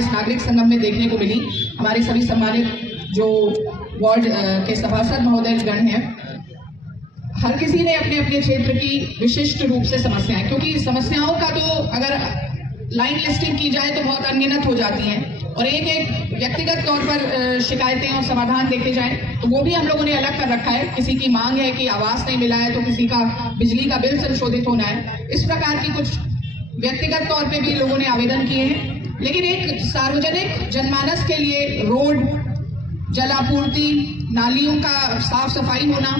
इस नागरिक संगम में देखने को मिली। हमारे सभी सम्मानित जो वार्ड के सभासद महोदय गण हैं, हर किसी ने अपने अपने क्षेत्र की विशिष्ट रूप से समस्याएं, क्योंकि समस्याओं का तो अगर लाइन लिस्टिंग की जाए तो बहुत अनगिनत हो जाती हैं, और एक एक व्यक्तिगत तौर पर शिकायतें और समाधान देखे जाएं तो वो भी हम लोगों ने अलग कर रखा है। किसी की मांग है कि आवास नहीं मिला है, तो किसी का बिजली का बिल संशोधित होना है, इस प्रकार की कुछ व्यक्तिगत तौर पे भी लोगों ने आवेदन किए हैं। लेकिन एक सार्वजनिक जनमानस के लिए रोड, जलापूर्ति, नालियों का साफ सफाई होना,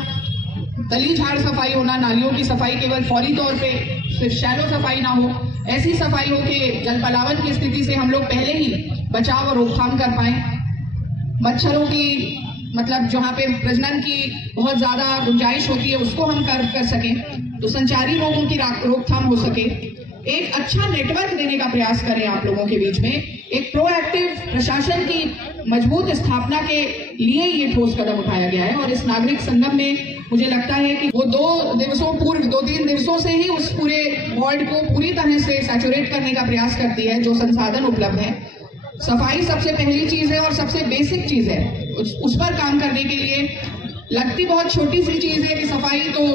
गली झाड़ सफाई होना, नालियों की सफाई केवल फौरी तौर पे, सिर्फ शैलो सफाई ना हो, ऐसी सफाई हो कि जल पलावन की स्थिति से हम लोग पहले ही बचाव और रोकथाम कर पाए। मच्छरों की मतलब जहाँ पे प्रजनन की बहुत ज्यादा गुंजाइश होती है उसको हम कर सकें, तो संचारी रोगों की रोकथाम हो सके। एक अच्छा नेटवर्क देने का प्रयास करें आप लोगों के बीच में। एक प्रोएक्टिव प्रशासन की मजबूत स्थापना के लिए ये ठोस कदम उठाया गया है, और इस नागरिक संगम में मुझे लगता है कि वो 2-3 दिवसों से ही उस पूरे वार्ड को पूरी तरह से सैचुरेट करने का प्रयास करती है। जो संसाधन उपलब्ध है, सफाई सबसे पहली चीज है और सबसे बेसिक चीज है। उस पर काम करने के लिए लगती बहुत छोटी सी चीज है कि सफाई तो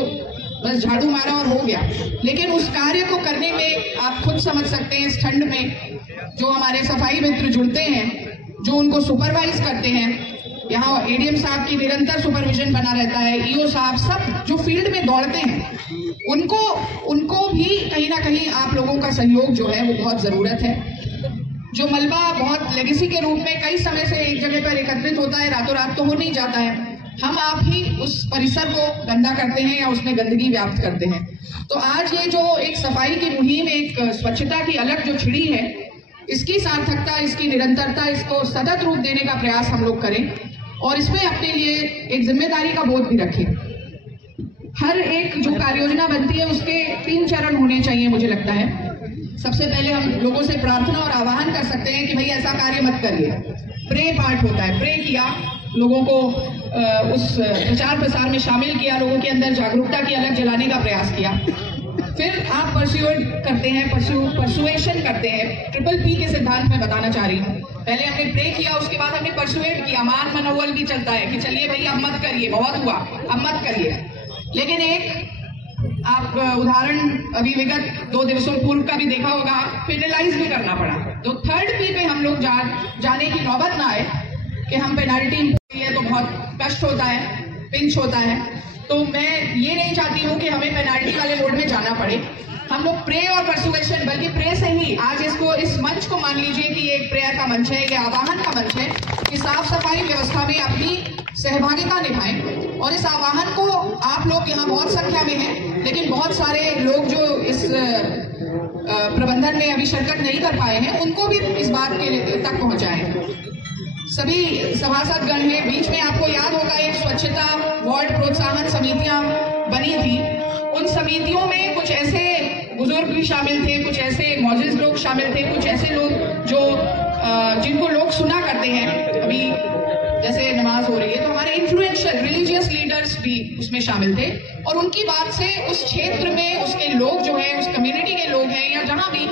बस झाड़ू मारा और हो गया, लेकिन उस कार्य को करने में आप खुद समझ सकते हैं, इस ठंड में जो हमारे सफाई मित्र जुड़ते हैं, जो उनको सुपरवाइज करते हैं, यहाँ एडीएम साहब की निरंतर सुपरविजन बना रहता है, ईओ साहब, सब जो फील्ड में दौड़ते हैं, उनको भी कहीं ना कहीं आप लोगों का सहयोग जो है वो बहुत जरूरत है। जो मलबा बहुत लेगेसी के रूप में कई समय से एक जगह पर एकत्रित होता है, रातों रात तो हो नहीं जाता है, हम आप ही उस परिसर को गंदा करते हैं या उसमें गंदगी व्याप्त करते हैं। तो आज ये जो एक सफाई की मुहिम, एक स्वच्छता की अलग जो छिड़ी है, इसकी सार्थकता, इसकी निरंतरता, इसको सतत रूप देने का प्रयास हम लोग करें, और इसमें अपने लिए एक जिम्मेदारी का बोध भी रखें। हर एक जो कार्य योजना बनती है उसके 3 चरण होने चाहिए मुझे लगता है। सबसे पहले हम लोगों से प्रार्थना और आह्वान कर सकते हैं कि भाई ऐसा कार्य मत करिए। प्रे पार्ट होता है, प्रे किया, लोगों को उस प्रचार प्रसार में शामिल किया, लोगों के अंदर जागरूकता की अलग जलाने का प्रयास किया। फिर आप परस्यूएट करते हैं, परसुएशन करते हैं। ट्रिपल पी के सिद्धांत में बताना चाह रही हूँ। पहले हमने प्रे किया, उसके बाद हमने परसुएट किया। मान मनोबल भी चलता है कि चलिए भाई अब मत करिए, बहुत हुआ, अब मत करिए। लेकिन एक आप उदाहरण अभी विगत 2 दिवसों पूर्व का भी देखा होगा, पेनलाइज भी करना पड़ा। तो 3rd पी पे हम लोग जाने की नौबत ना आए कि हम पेनाल्टी तो बहुत कष्ट होता है, पिंच होता है। तो मैं ये नहीं चाहती हूँ कि हमें पेनाल्टी वाले मोड में जाना पड़े। हम लोग प्रे और परसुएशन, बल्कि प्रे से ही आज इस मंच को मान लीजिए कि ये एक प्रेयर का मंच है, ये आवाहन का मंच है कि साफ सफाई व्यवस्था में अपनी सहभागिता निभाएं। और इस आवाहन को आप लोग यहाँ बहुत संख्या में हैं, लेकिन बहुत सारे लोग जो इस प्रबंधन में अभी शिरकत नहीं कर पाए हैं, उनको भी इस बात के तक पहुँचाएं। सभी सभासद गण हैं, बीच में आपको याद होगा एक स्वच्छता वार्ड प्रोत्साहन समितियां बनी थी। उन समितियों में कुछ ऐसे बुजुर्ग भी शामिल थे, कुछ ऐसे मौजूद लोग शामिल थे, कुछ ऐसे लोग जो जिनको लोग सुना करते हैं। अभी जैसे नमाज हो रही है तो हमारे इन्फ्लुएंशियल रिलीजियस लीडर्स भी उसमें शामिल थे, और उनकी बात से उस क्षेत्र में उसके लोग जो हैं, उस कम्युनिटी के लोग हैं, या जहां भी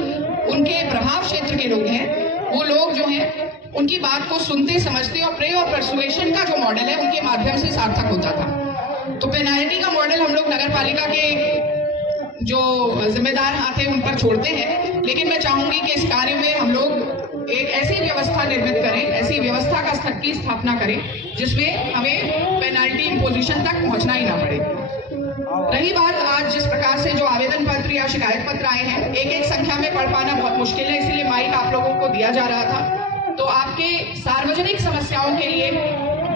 उनके प्रभाव क्षेत्र के लोग हैं, वो लोग जो हैं उनकी बात को सुनते समझते, और प्रे और परसुएशन का जो मॉडल है उनके माध्यम से सार्थक होता था। तो पेनाल्टी का मॉडल हम लोग नगर पालिका के जो जिम्मेदार हाथ है उन पर छोड़ते हैं, लेकिन मैं चाहूंगी कि इस कार्य में हम लोग एक ऐसी व्यवस्था निर्मित करें, ऐसी व्यवस्था का स्तर की स्थापना करें जिसमें हमें पेनाल्टी इम्पोजिशन तक पहुंचना ही ना पड़े। रही बात आज जिस प्रकार से जो आवेदन पत्र या शिकायत पत्र आए हैं, एक संख्या में पढ़ पाना बहुत मुश्किल है, इसलिए माइक आप लोगों को दिया जा रहा था। तो आपके सार्वजनिक समस्याओं के लिए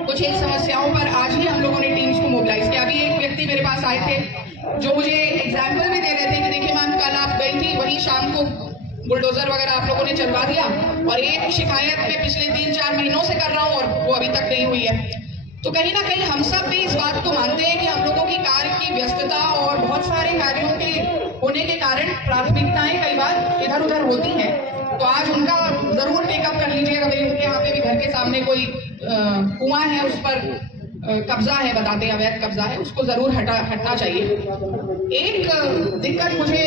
कुछ एक समस्याओं पर आज ही हम लोगों ने टीम्स को मोबिलाइज किया। अभी एक व्यक्ति मेरे पास आए थे जो मुझे एग्जाम्पल भी दे रहे थे कि देखिए मैम, कल आप गई थी, वही शाम को बुलडोजर वगैरह आप लोगों ने चलवा दिया, और एक शिकायत मैं पिछले 3-4 महीनों से कर रहा हूँ और वो अभी तक नहीं हुई है। तो कहीं ना कहीं हम सब भी इस बात को मानते हैं कि हम लोगों की कार्य की व्यस्तता और बहुत सारे कार्यों के होने के कारण प्राथमिकताएं कई बार इधर उधर होती हैं। तो आज उनका जरूर टेकअप कर लीजिएगा। भाई उनके यहाँ पे भी घर के सामने कोई कुआं है, उस पर कब्जा है, बताते हैं अवैध कब्जा है, उसको जरूर हटना चाहिए। एक दिक्कत मुझे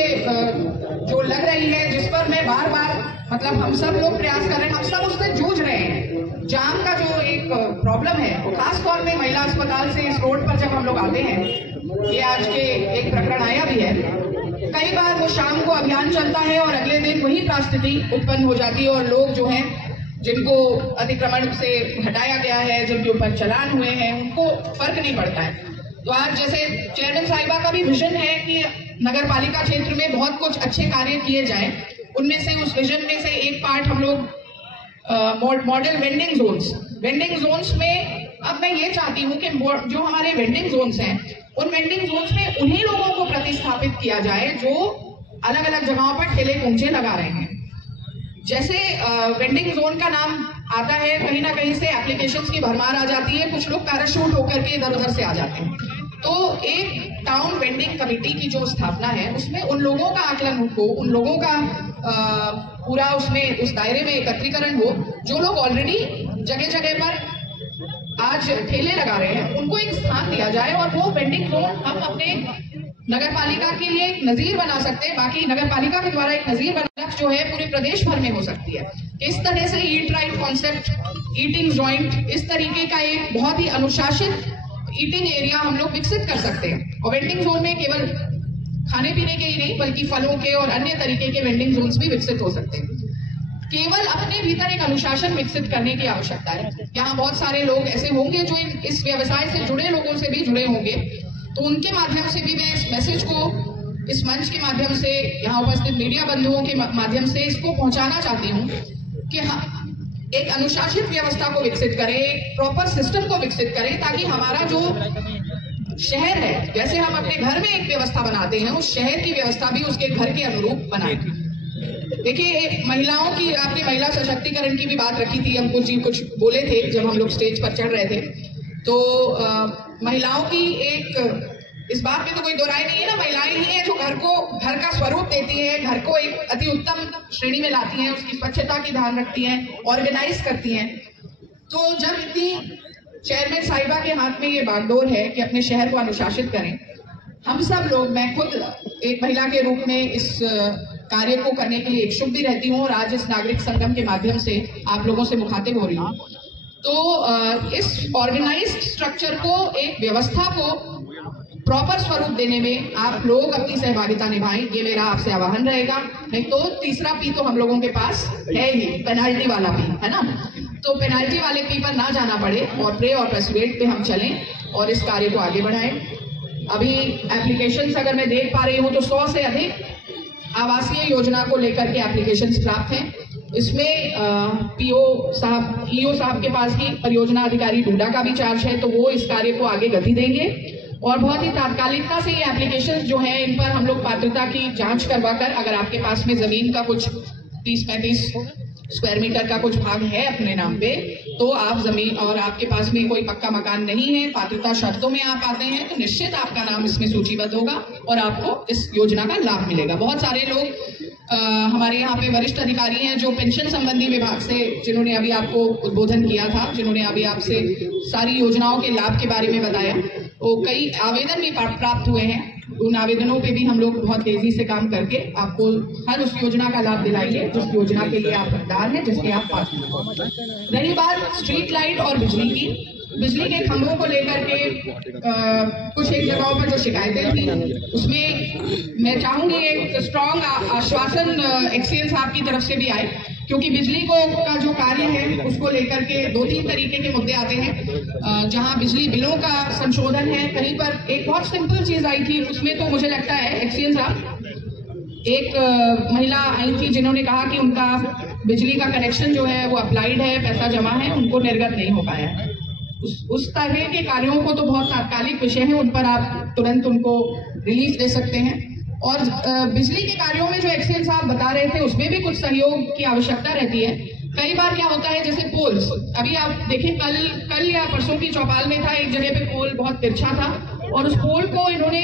जो लग रही है, जिस पर मैं बार बार मतलब हम सब लोग प्रयास कर रहे हैं, हम सब उससे जूझ रहे हैं। जाम का जो एक प्रॉब्लम है वो खास तौर पे महिला अस्पताल से इस रोड पर जब हम लोग आते हैं, ये आज के एक प्रकरण आया भी है, कई बार वो शाम को अभियान चलता है और अगले दिन वही परिस्थिति उत्पन्न हो जाती है और लोग जो हैं जिनको अतिक्रमण से हटाया गया है, जिनके ऊपर चालान हुए हैं, उनको फर्क नहीं पड़ता है। तो आज जैसे चेयरमैन साहिबा का भी विजन है कि नगर पालिका क्षेत्र में बहुत कुछ अच्छे कार्य किए जाएं, उनमें से उस विजन में से एक पार्ट हम लोग मॉडल वेंडिंग जोन्स में अब मैं ये चाहती हूँ कि जो हमारे वेंडिंग जोन्स हैं उन वेंडिंग जोन्स में उन्हीं लोगों को प्रतिस्थापित किया जाए जो अलग अलग जगहों पर ठेले कुंजे लगा रहे हैं। जैसे वेंडिंग जोन का नाम आता है, कहीं ना कहीं से एप्लीकेशंस की भरमार आ जाती है, कुछ लोग पैराशूट होकर के इधर उधर से आ जाते हैं। तो एक टाउन वेंडिंग कमेटी की जो स्थापना है उसमें उन लोगों का आकलन हो, उन लोगों का पूरा उसमें उस दायरे में एकत्रीकरण हो जो लोग ऑलरेडी जगह जगह पर आज ठेले लगा रहे हैं, उनको एक स्थान दिया जाए और वो वेंडिंग जोन हम अपने नगर पालिका के लिए एक नजीर बना सकते हैं। बाकी नगर पालिका के द्वारा एक नजीर बनना जो है पूरे प्रदेश भर में हो सकती है। इस तरह से eat right concept, eating joint, इस तरीके का एक बहुत ही अनुशासित ईटिंग एरिया हम लोग विकसित कर सकते हैं। और वेंडिंग जोन में केवल खाने पीने के ही नहीं बल्कि फलों के और अन्य तरीके के वेंडिंग जोन्स भी विकसित हो सकते हैं। केवल अपने भीतर एक अनुशासन विकसित करने की आवश्यकता है। यहाँ बहुत सारे लोग ऐसे होंगे जो इस व्यवसाय से जुड़े लोगों से भी जुड़े होंगे, तो उनके माध्यम से भी मैं इस मैसेज को इस मंच के माध्यम से, यहाँ उपस्थित मीडिया बंधुओं के माध्यम से इसको पहुंचाना चाहती हूँ कि हाँ, एक अनुशासित व्यवस्था को विकसित करें, एक प्रॉपर सिस्टम को विकसित करें, ताकि हमारा जो शहर है, जैसे हम अपने घर में एक व्यवस्था बनाते हैं, उस शहर की व्यवस्था भी उसके घर के अनुरूप बनाए। देखिए, महिलाओं की, आपने महिला सशक्तिकरण की भी बात रखी थी, अंकुश जी कुछ बोले थे जब हम लोग स्टेज पर चढ़ रहे थे, तो महिलाओं की एक, इस बात में तो कोई दो राय नहीं है ना, महिलाएं ही हैं जो घर का स्वरूप देती है, घर को एक अति उत्तम श्रेणी में लाती हैं, उसकी स्वच्छता की ध्यान रखती हैं, ऑर्गेनाइज करती हैं। तो जब इतनी चेयरमैन साहिबा के हाथ में ये बागडोर है कि अपने शहर को अनुशासित करें, हम सब लोग, मैं खुद एक महिला के रूप में इस कार्य को करने के लिए इच्छुक भी रहती हूँ और आज इस नागरिक संगम के माध्यम से आप लोगों से मुखातिब हो रही हूँ। तो इस ऑर्गेनाइज्ड स्ट्रक्चर को, एक व्यवस्था को प्रॉपर स्वरूप देने में आप लोग अपनी सहभागिता निभाएं, ये मेरा आपसे आह्वान रहेगा। नहीं तो तीसरा पी तो हम लोगों के पास है ही, पेनाल्टी वाला पी, है ना। तो पेनाल्टी वाले पी पर ना जाना पड़े और प्रे और पर्सुएट पे हम चलें और इस कार्य को आगे बढ़ाएं। अभी एप्लीकेशंस अगर मैं देख पा रही हूँ तो 100 से अधिक आवासीय योजना को लेकर के एप्लीकेशंस प्राप्त हैं। इसमें पीओ साहब, ईओ साहब के पास ही परियोजना अधिकारी डूडा का भी चार्ज है, तो वो इस कार्य को आगे गति देंगे और बहुत ही तात्कालिकता से ये एप्लीकेशंस जो हैं इन पर हम लोग पात्रता की जांच करवाकर, अगर आपके पास में जमीन का कुछ 30-35 स्क्वायर मीटर का कुछ भाग है अपने नाम पे, तो आप जमीन और आपके पास में कोई पक्का मकान नहीं है, पात्रता शर्तों में आप आते हैं, तो निश्चित आपका नाम इसमें सूचीबद्ध होगा और आपको इस योजना का लाभ मिलेगा। बहुत सारे लोग हमारे यहाँ पे वरिष्ठ अधिकारी हैं जो पेंशन संबंधी विभाग से, जिन्होंने अभी आपको उद्बोधन किया था, जिन्होंने अभी आपसे सारी योजनाओं के लाभ के बारे में बताया, तो कई आवेदन भी प्राप्त हुए हैं। उन आवेदनों पे भी हम लोग बहुत तेजी से काम करके आपको हर उस योजना का लाभ दिलाएंगे जिस योजना के लिए आप हकदार हैं, जिसके आप पात्र हैं। रही बात स्ट्रीट लाइट और बिजली की, बिजली के खंभों को लेकर के कुछ एक जगहों पर जो शिकायतें थी, उसमें मैं चाहूंगी एक स्ट्रॉन्ग आश्वासन एक्सीएन साहब की तरफ से भी आए, क्योंकि बिजली का जो कार्य है उसको लेकर के 2-3 तरीके के मुद्दे आते हैं। जहां बिजली बिलों का संशोधन है, कहीं पर एक बहुत सिंपल चीज आई थी, उसमें तो मुझे लगता है एक्सीएन साहब, एक महिला आई थी जिन्होंने कहा कि उनका बिजली का कनेक्शन जो है वो अप्लाइड है, पैसा जमा है, उनको निर्गत नहीं हो पाया है। उस तरह के कार्यों को तो बहुत तात्कालिक विषय है, उन पर आप तुरंत उनको रिलीफ दे सकते हैं। और बिजली के कार्यों में जो एक्सीएन साहब बता रहे थे उसमें भी कुछ सहयोग की आवश्यकता रहती है। कई बार क्या होता है, जैसे पोल्स, अभी आप देखें कल या परसों की चौपाल में था, एक जगह पे पोल बहुत तिरछा था और उस पोल को इन्होंने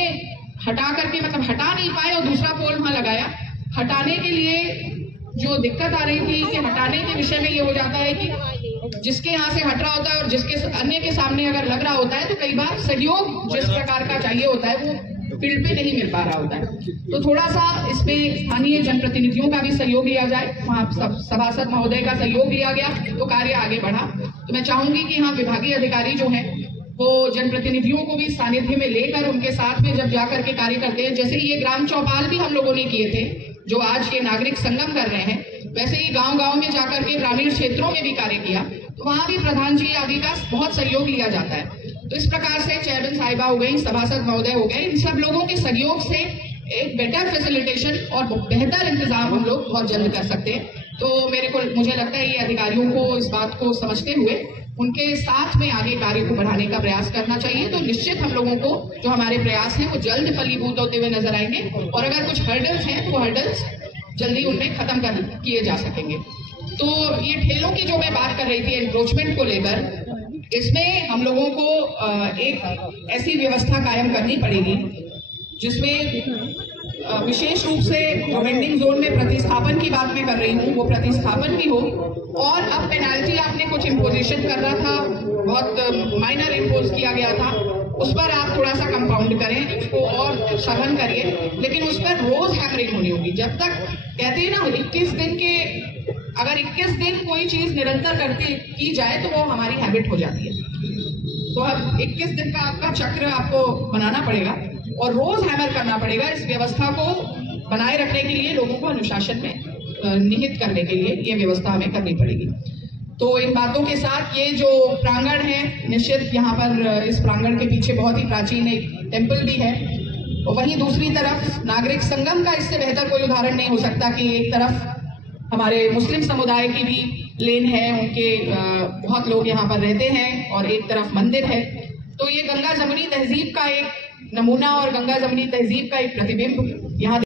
हटा करके, मतलब हटा नहीं पाए और दूसरा पोल वहां लगाया। हटाने के लिए जो दिक्कत आ रही थी कि हटाने के विषय में ये हो जाता है कि जिसके यहाँ से हट रहा होता है और जिसके अन्य के सामने अगर लग रहा होता है, तो कई बार सहयोग जिस प्रकार का चाहिए होता है वो फील्ड पे नहीं मिल पा रहा होता है। तो थोड़ा सा इसमें स्थानीय जनप्रतिनिधियों का भी सहयोग लिया जाए, वहाँ सभासद महोदय का सहयोग लिया गया तो कार्य आगे बढ़ा। तो मैं चाहूंगी कि हाँ, विभागीय अधिकारी जो है वो जनप्रतिनिधियों को भी सानिध्य में लेकर उनके साथ में जब जाकर के कार्य करते हैं, जैसे ये ग्राम चौपाल भी हम लोगों ने किए थे जो आज ये नागरिक संगम कर रहे हैं, वैसे ही गांव-गांव में जाकर के ग्रामीण क्षेत्रों में भी कार्य किया, तो वहां भी प्रधान जी आदि का बहुत सहयोग लिया जाता है। तो इस प्रकार से चेयरमैन साहिबा हो गई, सभासद महोदय हो गए, इन सब लोगों के सहयोग से एक बेटर फैसिलिटेशन और बेहतर इंतजाम हम लोग बहुत जल्द कर सकते हैं। तो मुझे लगता है ये अधिकारियों को इस बात को समझते हुए उनके साथ में आगे कार्य को बढ़ाने का प्रयास करना चाहिए। तो निश्चित हम लोगों को जो हमारे प्रयास हैं वो जल्द फलीभूत होते हुए नजर आएंगे, और अगर कुछ हर्डल्स हैं तो वो हर्डल्स जल्दी उनमें खत्म किए जा सकेंगे। तो ये ठेलों की जो मैं बात कर रही थी एनक्रोचमेंट को लेकर, इसमें हम लोगों को एक ऐसी व्यवस्था कायम करनी पड़ेगी जिसमें विशेष रूप से जो वेंडिंग जोन में प्रतिस्थापन की बात मैं कर रही हूँ वो प्रतिस्थापन भी हो, और अब पेनाल्टी आपने कुछ इम्पोजिशन कर रहा था, बहुत माइनर इम्पोज किया गया था, उस पर आप थोड़ा सा कंपाउंड करें, उसको और सघन करिए, लेकिन उस पर रोज हैमरिंग होनी होगी। जब तक कहते हैं ना 21 दिन के, अगर 21 दिन कोई चीज निरंतर की जाए तो वो हमारी हैबिट हो जाती है। तो अब 21 दिन का आपका चक्र आपको बनाना पड़ेगा और रोज हैमर करना पड़ेगा। इस व्यवस्था को बनाए रखने के लिए, लोगों को अनुशासन में निहित करने के लिए ये व्यवस्था हमें करनी पड़ेगी। तो इन बातों के साथ ये जो प्रांगण है, निश्चित यहाँ पर इस प्रांगण के पीछे बहुत ही प्राचीन एक टेम्पल भी है, और वहीं दूसरी तरफ नागरिक संगम का इससे बेहतर कोई उदाहरण नहीं हो सकता कि एक तरफ हमारे मुस्लिम समुदाय की भी लेन है, उनके बहुत लोग यहाँ पर रहते हैं, और एक तरफ मंदिर है। तो ये गंगा जमुनी तहजीब का एक नमूना और गंगा जमुनी तहजीब का एक प्रतिबिंब यहाँ